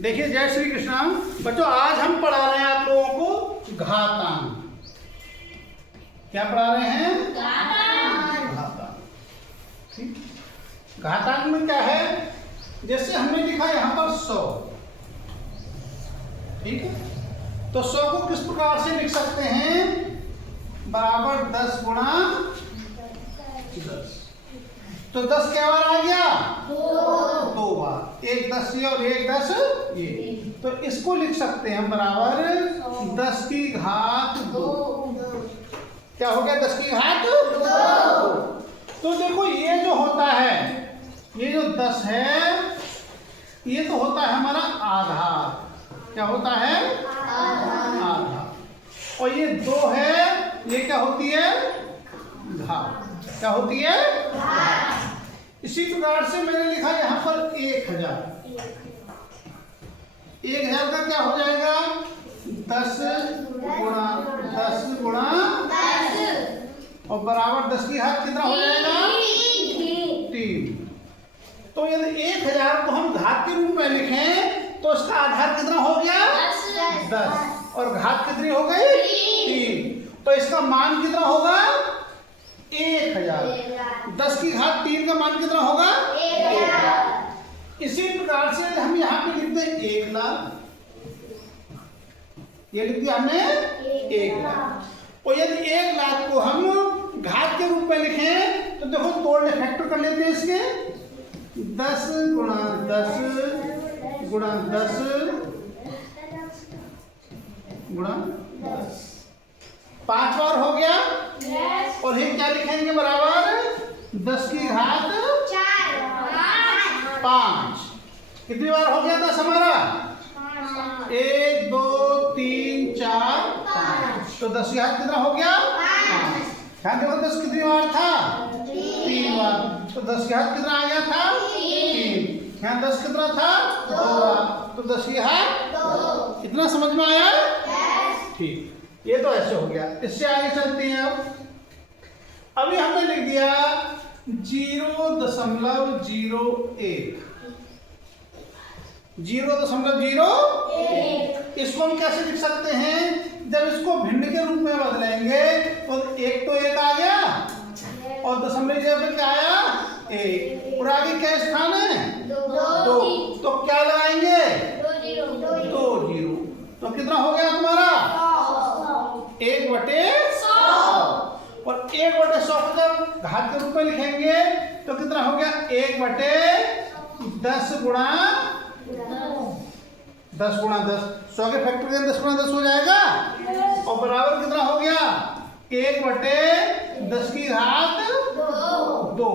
देखिए, जय श्री कृष्ण बच्चों। आज हम पढ़ा रहे हैं आप लोगों को घातांक। क्या पढ़ा रहे हैं? घातांक। ठीक। घातांक में क्या है, जैसे हमने लिखा यहाँ पर 100। ठीक है, तो 100 को किस प्रकार से लिख सकते हैं? बराबर 10 गुणा 10। तो 10 क्या बार आ गया? 2 बार। एक 10 ये और एक 10 ये। तो इसको लिख सकते हैं बराबर 10 की घात 2। क्या हो गया? 10 की घात 2। तो देखो, ये जो होता है, ये जो 10 है, ये तो होता है हमारा आधार। क्या होता है? आधार। और ये 2 है, ये क्या होती है? घात। क्या होती है? इसी प्रकार से मैंने लिखा यहाँ पर 1000। 1000 का क्या हो जाएगा? 10 गुणा 10 गुणा 10 और बराबर 10 की घात कितना हो जाएगा? 3। तो यदि 1000 को हम घात के रूप में लिखें तो इसका आधार कितना हो गया? 10 और घात कितनी हो गई? 3। तो इसका मान कितना होगा? 1000। 10 की घात 3 का मान कितना होगा? 1000। इसी प्रकार से हम यहाँ पे लिख दें 1 लाख। ये लिख दिया हमने 1 लाख। और यदि 1 लाख को हम घात के रूप में लिखें तो देखो, तोड़ने फैक्टर कर लेते हैं इसके। 10 गुणा 10 गुणा 10 गुणा 10 5 बार हो गया। और ये क्या लिखेंगे? बराबर 10 की घात 5। कितनी बार हो गया 10 हमारा? 1 2 3 4 5। तो 10 की घात कितना हो गया? 5। ध्यान देखो, 10 कितनी बार था? 3 बार। तो 10 की घात कितना आ गया था? 3। यहाँ 10 कितना था? 2 बार। तो 10 की घात 2। इतना समझ में आया? ठीक, ये तो ऐसे हो गया। इससे आगे चलते हैं। अभी हमने लिख दिया 0.01। 0.01 इसको हम कैसे लिख सकते हैं? जब इसको भिन्न के रूप में बदलेंगे तो 1 तो 1 आ गया और दशमलव की जगह पे क्या आया? 1। और आगे क्या स्थान है? 2। तो क्या लगाएंगे? 2 0। तो कितना हो गया तुम्हारा? 1/100। और 1/100 को जब घात के रूप में लिखेंगे तो कितना हो गया? 1/10 गुणा 10 गुणा 10। 100 के फैक्टर 10 गुणा 10 हो जाएगा। और बराबर कितना हो गया? 1/10 की घात 2।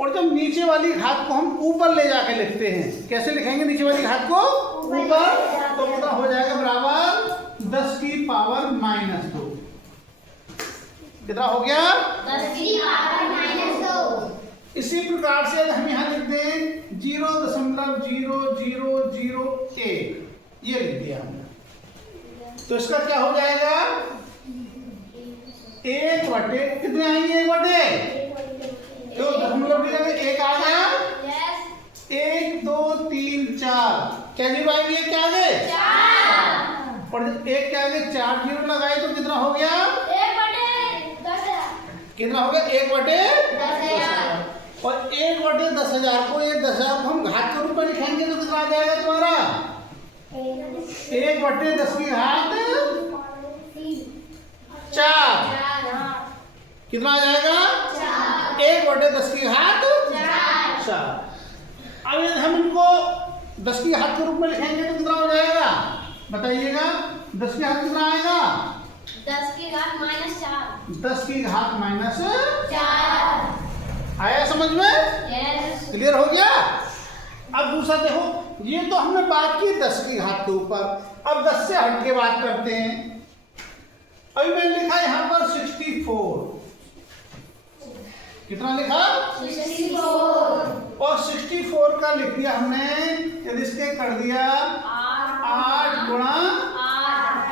और जब नीचे वाली घात को हम ऊपर ले जाके लिखते हैं, कैसे लिखेंगे नीचे वाली घात को? ऊपर। तो कितना हो जाएगा? बराबर 10 की पावर -2। कितना हो गया? 10 की पावर -2। इसी प्रकार से हम यहाँ लिख दें 0.0001। ये लिख दिया हमने। तो इसका क्या हो जाएगा? 1/, कितने आएंगे? 1/, तो दशमलव की जगह 1 आ गया। 1 2 3 4 क्या जीरो आएंगे? क्या आगे? 4। और 1 के आगे 4 जीरो लगाए तो कितना हो गया? 1/10,000। कितना हो गया? 1/10,000। और 1/10,000 को 10,000 को हम घात के रूप में लिखेंगे तो कितना आ जाएगा तुम्हारा? 1/10 की घात 4। कितना आ जाएगा? 1/10 की घात 4। अब यदि हम इनको 10 की घात के रूप में लिखेंगे तो कितना हो जाएगा? बताइएगा। 10 की घात कितना आएगा? 10 की घात -4। 10 की घात -4 आया समझ में? यस। क्लियर हो गया? अब दूसरा देखो, ये तो हमने बात की 10 की घात के ऊपर। अब 10 से हट के बात करते हैं। अभी मैंने लिखा यहाँ पर 64। कितना लिखा? 64। और 64 का लिख दिया हमने, यदि इसके कर दिया 8 गुणा 8।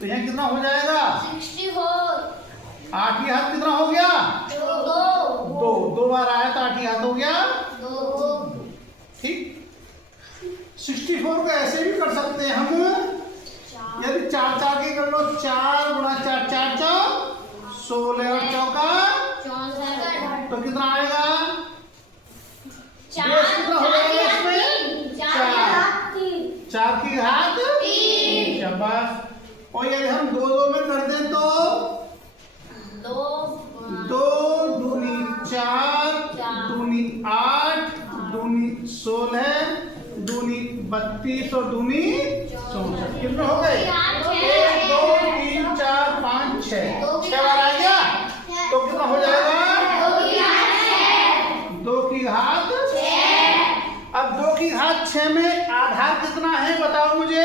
तो यहाँ कितना हो जाएगा? 64। 8 की घात कितना हो गया? 2 बार आया तो 8 की घात हो गया 2। ठीक। 64 को ऐसे भी कर सकते हैं हम, यदि 4 4 के कर लो, 4 गुणा 4 4 चौक 16 और चौका 64 तो कितना आएगा? चार बेस कितना हो जाएगा इसमें? 4 की घात 3। शाबाश। और यदि हम 2 2 में कर दें तो 2 दूनी 4 दूनी 8 दूनी 16 दूनी 32 और दूनी 64। कितने हो गए? 1 2 3 4 5 6 बार आ गया। तो कितना हो जाएगा? 2 की घात 6। अब 2 की घात 6 में आधार कितना है बताओ मुझे?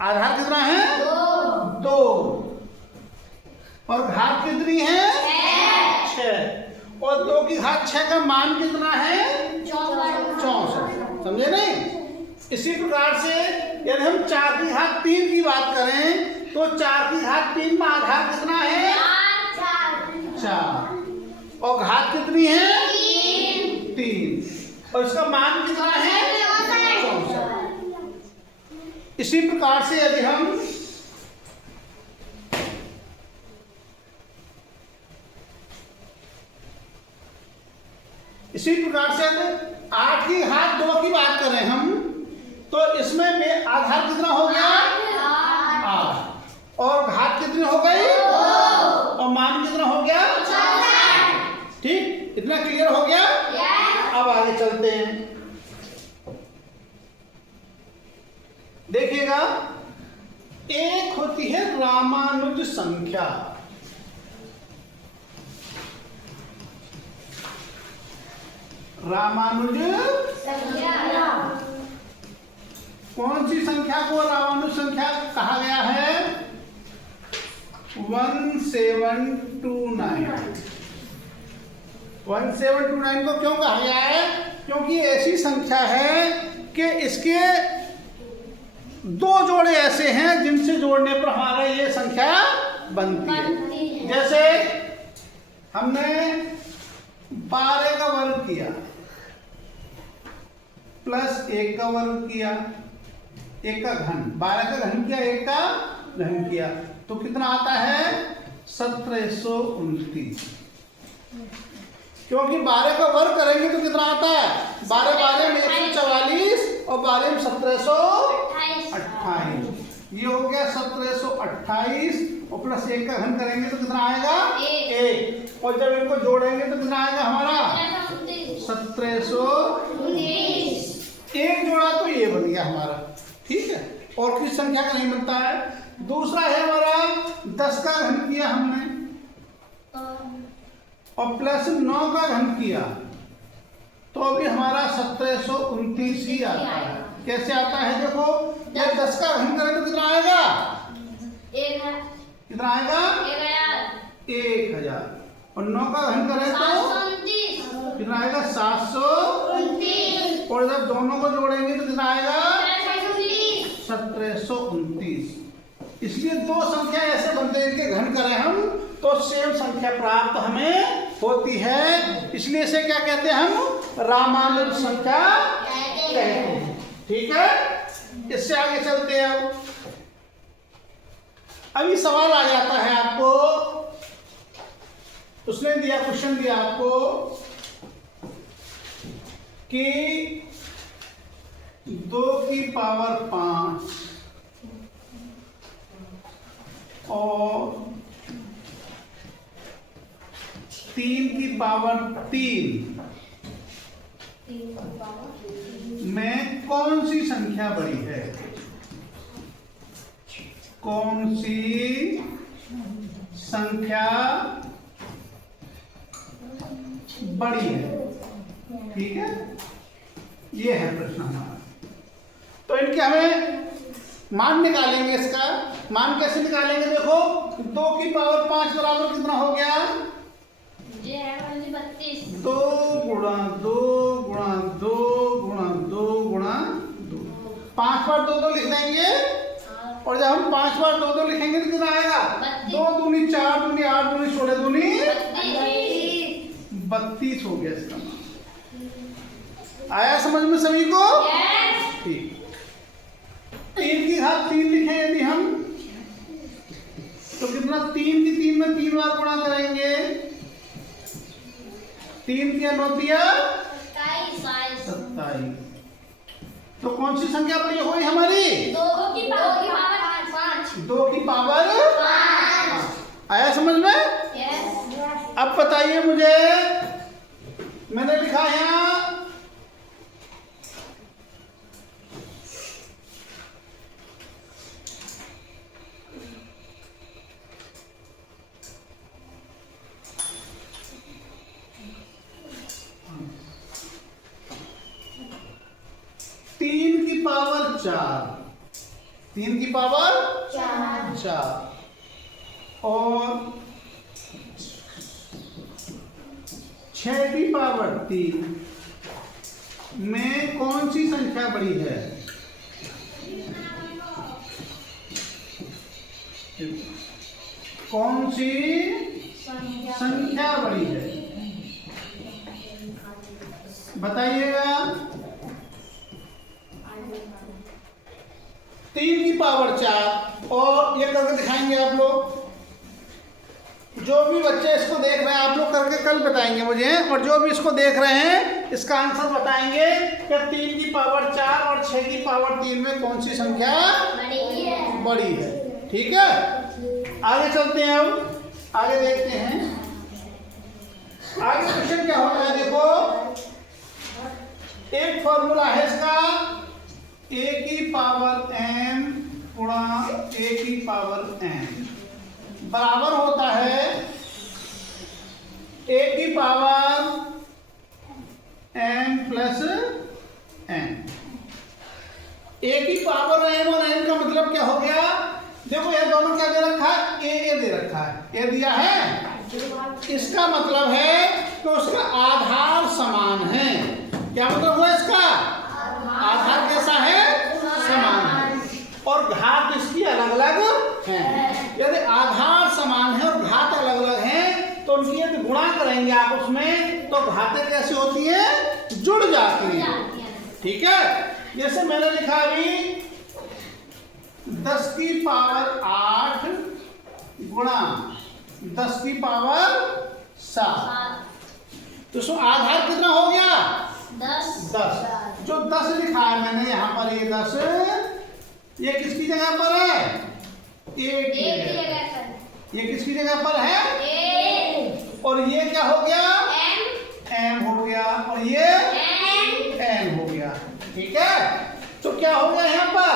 आधार कितना है? 2। और घात कितनी है? 6। और 2 की घात 6 का मान कितना है? 64। समझे नहीं? इसी प्रकार से यदि हम 4 की घात 3 की बात करें तो 4 की घात 3 में आधार कितना है? 4। और घात कितनी है? 3। और इसका मान कितना है? 64। इसी प्रकार से यदि हम इसी प्रकार से 8 की घात 2 की बात करें हम तो इसमें आधार कितना हो गया? 8। और घात कितनी हो गई? 2। और मान कितना हो गया? 4। ठीक, इतना क्लियर हो गया? अब आगे चलते हैं। देखिएगा, एक होती है रामानुज संख्या। रामानुज कौन सी संख्या को रामानुज संख्या कहा गया है? 1729। 1729 को क्यों कहा गया है? क्योंकि ऐसी संख्या है कि इसके 2 जोड़े ऐसे हैं जिनसे जोड़ने पर हमारा ये संख्या बनती है। जैसे हमने 12 का वर्ग किया प्लस 1 का वर्ग किया, 1 का घन, 12 का घन किया, 1 का घन किया तो कितना आता है? 1729। क्योंकि 12 का वर्ग करेंगे तो कितना आता है? 12 12 में 144 और 12 में 1728। ये हो गया 1728 और प्लस 1 का घन करेंगे तो कितना आएगा? 1। और जब इनको जोड़ेंगे तो कितना आएगा हमारा? 1719। एक जोड़ा तो ये बन गया हमारा। ठीक है, और किस संख्या का नहीं बनता है? दूसरा है हमारा 10 का घन किया हमने और प्लस 9 का घन किया तो अभी हमारा 1729 ही आता है। कैसे आता है देखो, जब 10 का घन करें तो कितना आएगा? कितना आएगा? 1000। और 9 का घन करें तो कितना आएगा? 729। और जब दोनों को जोड़ेंगे तो कितना आएगा? 1729। इसलिए 2 संख्या ऐसे बनते हैं इनके घन करें हम तो सेम संख्या प्राप्त हमें होती है। इसलिए इसे क्या कहते हैं हम? रामानुज संख्या कहते हैं। ठीक है, इससे आगे चलते हैं। अभी सवाल आ जाता है आपको, उसने दिया क्वेश्चन दिया आपको कि 2 की पावर 5 और 3 की पावर 3 में कौन सी संख्या बड़ी है? कौन सी संख्या बड़ी है? ठीक है, ये है प्रश्न हमारा। तो इनके हमें मान निकालेंगे। इसका मान कैसे निकालेंगे? देखो, 2 की पावर 5 बराबर कितना हो गया? 2 गुणा 2 गुणा 2 गुणा 2 गुणा 2। 5 बार 2 2 लिख देंगे और जब हम 5 बार 2 2 लिखेंगे तो कितना आएगा? 2 दूनी 4 दूनी 8 दूनी 16 दूनी 32 हो गया इसका मान। आया समझ में सभी को? Yes. ठीक। 3 की घात 3 लिखें यदि हम, तो कितना? 3 की 3 में 3 बार गुणा करेंगे। 3 दिया 9 दिया 27। तो कौन सी संख्या बड़ी हुई हमारी? 2 की पावर 5। 2 की पावर 5। आया समझ में? Yes. अब बताइए मुझे, मैंने लिखा है यहाँ 3 की पावर 4, 3 की पावर 4 और 6 की पावर 3 में कौन सी संख्या बड़ी है? कौन सी संख्या बड़ी है बताइएगा। 3 की पावर 4 और ये करके दिखाएंगे आप लोग। जो भी बच्चे इसको देख रहे हैं आप लोग करके कल बताएंगे मुझे, और जो भी इसको देख रहे हैं इसका आंसर बताएंगे कि 3 की पावर 4 और 6 की पावर 3 में कौन सी संख्या बड़ी है। ठीक है, आगे चलते हैं। अब आगे देखते हैं आगे क्वेश्चन क्या होता है। देखो, एक फॉर्मूला है इसका, a की पावर m गुणा a की पावर n बराबर होता है a की power m plus n। a की पावर m और n का मतलब क्या हो गया? देखो ये दोनों क्या दे रखा है? a दे रखा है, a दिया है। इसका मतलब है कि उसका आधार समान है। क्या मतलब हुआ इसका? आधार कैसा है? समान है। और घात इसकी अलग अलग है। यदि आधार समान है और घात अलग अलग है तो उनकी यदि गुणा करेंगे आपस में तो घातें कैसी होती हैं? जुड़ जाती हैं। ठीक है, जैसे मैंने लिखा अभी 10 की पावर 8 गुणा 10 की पावर 7, तो उसमें आधार कितना हो गया? 10। जो 10 लिखा है मैंने यहाँ पर, ये 10 ये किसकी जगह पर है? एक की जगह पर। ये किसकी जगह पर है? और ये क्या हो गया? m हो गया, और ये n हो गया। ठीक है, तो क्या हो गया यहाँ पर?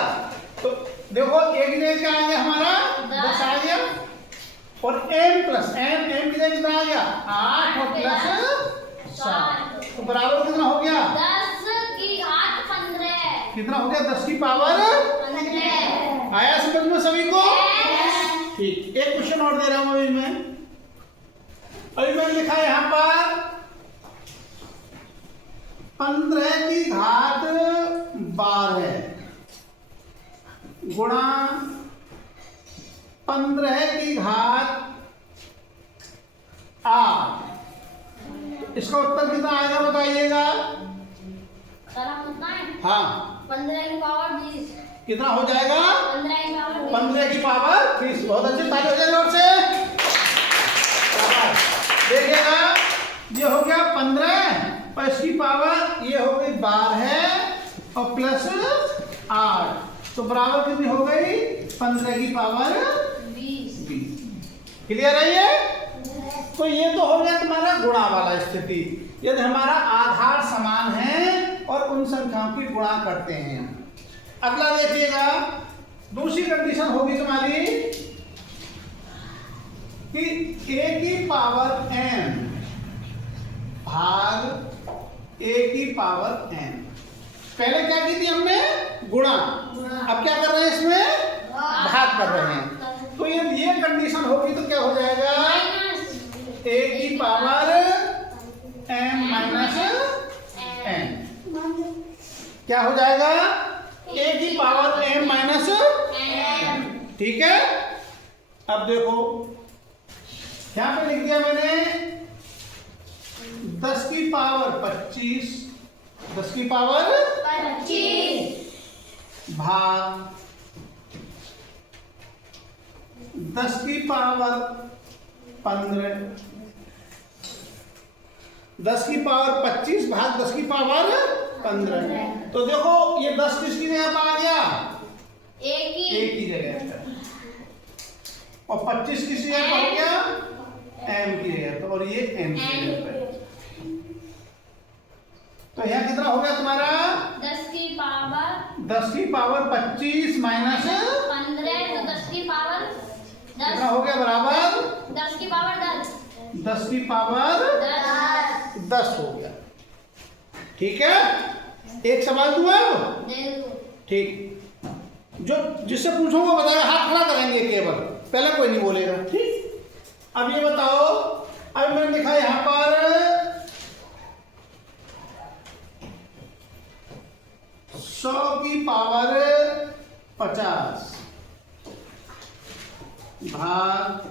तो देखो एक जगह क्या आ गया हमारा? 10 आ गया, और m प्लस n, m की जगह कितना आ गया? 8 और प्लस 7, तो बराबर कितना हो गया? 10 की घात 15। कितना हो गया? 10 की पावर 15। आया समझ में सभी को? ठीक, एक क्वेश्चन और दे रहा हूं अभी मैंने लिखा है यहाँ पर 15 की घात 12 गुणा 15 की घात 8। इसका उत्तर कितना आएगा बताइएगा? हाँ, 15 की पावर 20। कितना हो जाएगा? 15 की पावर 20। 15 की पावर 20। बहुत अच्छी ताली हो जाएगी और से। देखिएगा, ये हो गया 15 और इसकी पावर ये हो गई 12 और प्लस 8, तो बराबर कितनी हो गई? 15 की पावर 20। क्लियर है ये? तो ये तो हो गया तुम्हारा गुणा वाला स्थिति, यदि हमारा आधार समान है और उन संख्याओं की गुणा करते हैं। अगला देखिएगा, दूसरी कंडीशन होगी तुम्हारी कि a की पावर m भाग a की पावर n। पहले क्या की थी हमने? गुणा। अब क्या कर रहे हैं? इसमें भाग कर रहे हैं। तो ये कंडीशन होगी तो क्या हो जाएगा? a की पावर m माइनस n। क्या हो जाएगा? a की पावर m माइनस n। ठीक है, अब देखो यहाँ पे लिख दिया मैंने 10 की पावर 25 10 की पावर 25 भाग 10 की पावर 15, 10 की पावर 25 भाग 10 की पावर 15। तो देखो ये 10 किसकी जगह पर आ गया? एक ही जगह पर। और 25 किसकी जगह पर हो गया? m की जगह पर, और ये m की जगह पर। तो यहाँ कितना हो गया तुम्हारा? 10 की पावर 10 की पावर 25 माइनस 15, तो 10 की पावर 10, कितना हो गया? बराबर 10 की पावर 10, 10 की पावर 10 हो गया। ठीक है, एक सवाल दूं अब? दे दो। ठीक, जो जिससे पूछूंगा बताएगा, हाथ खड़ा करेंगे केवल, पहले कोई नहीं बोलेगा। ठीक, अब ये बताओ, अब मैंने लिखा यहां पर 100 की पावर 50 भाग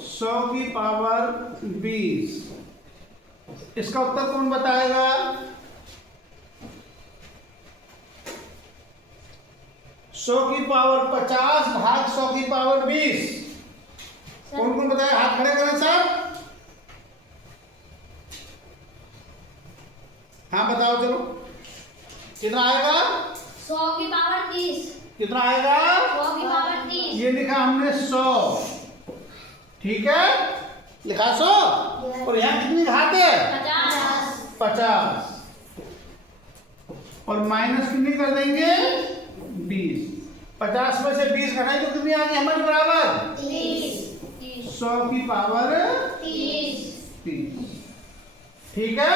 100 की पावर 20। इसका उत्तर कौन बताएगा? सौ की पावर 50 भाग 100 की पावर 20। कौन कौन बताएगा? हाथ खड़े करें साहब। हाँ बताओ, चलो कितना आएगा? 100 की पावर 30, कितना आएगा? 100 की पावर 30, ये लिखा हमने 100। ठीक है, लिखा 100, और यहाँ कितनी घात है? 50। और माइनस कितनी कर देंगे? 20। 50 में से 20 घटाएं तो कितनी आ गई हमारी बराबर? 30, 100 की पावर 30। ठीक है,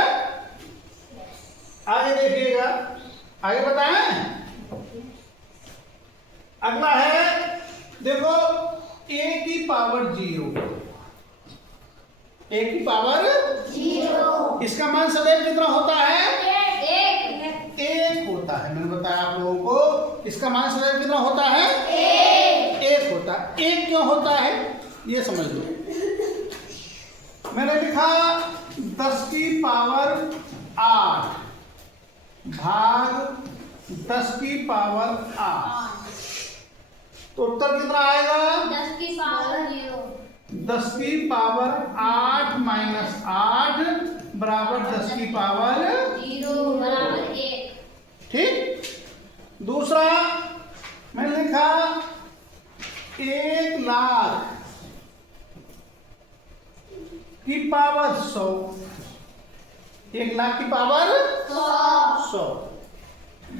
आगे देखिएगा, आगे बताएं। अगला है, देखो a की पावर 0, a की पावर 0, इसका मान सदैव कितना होता है? 1 होता है। मैंने बताया आप लोगों को, इसका मान सदैव कितना होता है? 1 होता है। 1 क्यों होता है ये समझ लो। मैंने लिखा 10 की पावर 8 भाग 10 की पावर 8, तो उत्तर कितना आएगा? 10 की पावर 0, 10 की पावर 8 माइनस 8 बराबर 10 की पावर 0 बराबर 1। ठीक। दूसरा मैंने लिखा 1 लाख की पावर 100, 1 लाख की पावर 100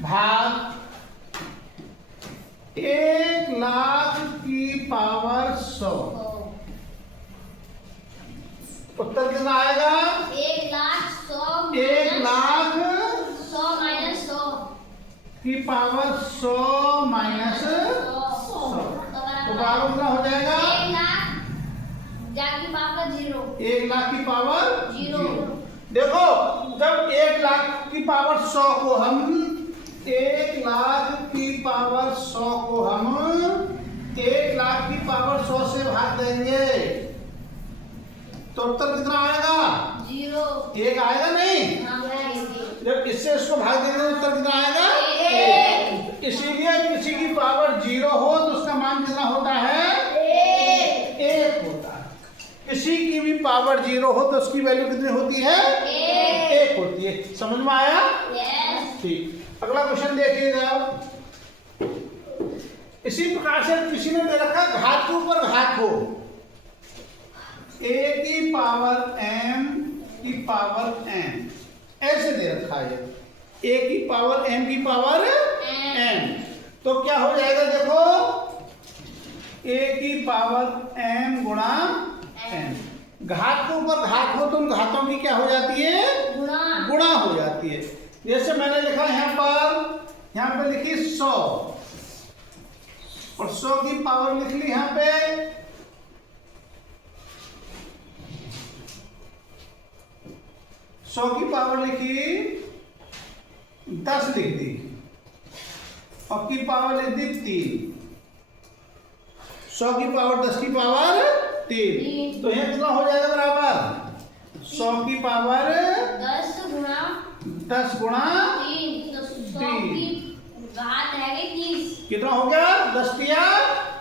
भाग 1 लाख की पावर 100, उत्तर कितना आएगा? 1 लाख 100 1 लाख 100 माइनस 100 की पावर 100 माइनस 100, तो बराबर कितना हो जाएगा? 1 लाख की पावर 0, 1 लाख की पावर 0। देखो, जब 1 लाख की पावर 100 को हम 1 लाख की पावर 100 को हम 1 लाख की पावर 100 से भाग देंगे तो उत्तर कितना आएगा? 0। 1 आएगा नहीं? हाँ, जब इससे इसको भाग देंगे तो उत्तर कितना आएगा? 1। इसीलिए किसी की पावर 0 हो तो उसका मान कितना होता है? 1 होता है। किसी की भी पावर 0 हो तो उसकी वैल्यू कितनी होती है? 1 होती है। समझ में आया? यस। ठीक, अगला क्वेश्चन देखिएगा। इसी प्रकार से किसी ने दे रखा घात के ऊपर घात हो, a की पावर m की पावर n, ऐसे दे रखा है। a की पावर m की पावर n, तो क्या हो जाएगा? देखो, a की पावर m गुणा n, घात के ऊपर घात हो तो उन घातों की क्या हो जाती है? गुणा हो जाती है। जैसे मैंने लिखा यहाँ पे लिखी 100 और 100 की पावर लिख ली यहाँ पे 100 की पावर लिखी 10 लिख दी और की पावर लिख दी 3। 100 की पावर 10 की पावर 3, तो यहाँ कितना हो जाएगा बराबर? 100 की पावर 10 गुणा 10 गुणा 3 तो 100 3। की घात है 30। कितना हो गया? 10 किया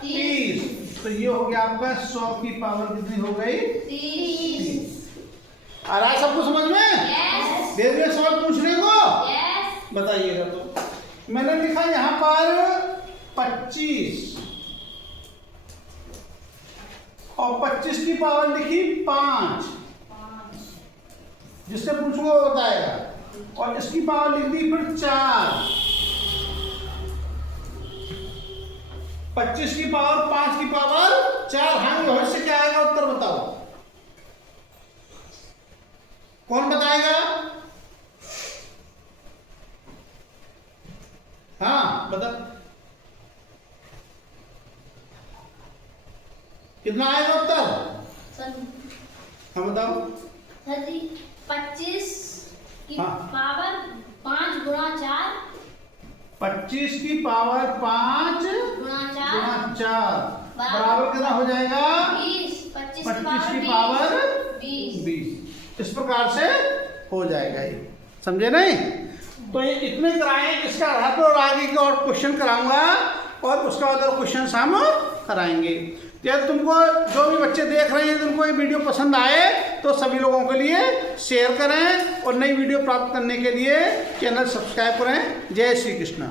30। तो ये हो गया आपका 100 की पावर कितनी हो गई? 30। आ रहा है सबको समझ में? यस दे दिया सवाल पूछने को? यस। बताइएगा। तो मैंने लिखा यहाँ पर 25 और 25 की पावर लिखी 5। जिससे पूछूंगा वो बताएगा। और इसकी पावर लिख दी फिर 4। 25 की पावर 5 की पावर 4। हाँ भविष्य क्या आएगा? उत्तर बताओ, कौन बताएगा? हाँ बता, कितना आएगा उत्तर? सर हाँ बताओ। 25 की हाँ। पावर 5 गुणा 4 25 की पावर 5 गुणा गुणा 4 4 बराबर कितना हो जाएगा? 20। 25 25 की पावर 20। 20। इस प्रकार से हो जाएगा ये, समझे नहीं? तो ये इतने कराए, इसका आधार पर और आगे के और क्वेश्चन कराऊंगा और उसका बाद क्वेश्चन हम कराएंगे। यदि तुमको जो भी बच्चे देख रहे हैं तुमको ये वीडियो पसंद आए तो सभी लोगों के लिए शेयर करें और नई वीडियो प्राप्त करने के लिए चैनल सब्सक्राइब करें। जय श्री कृष्ण।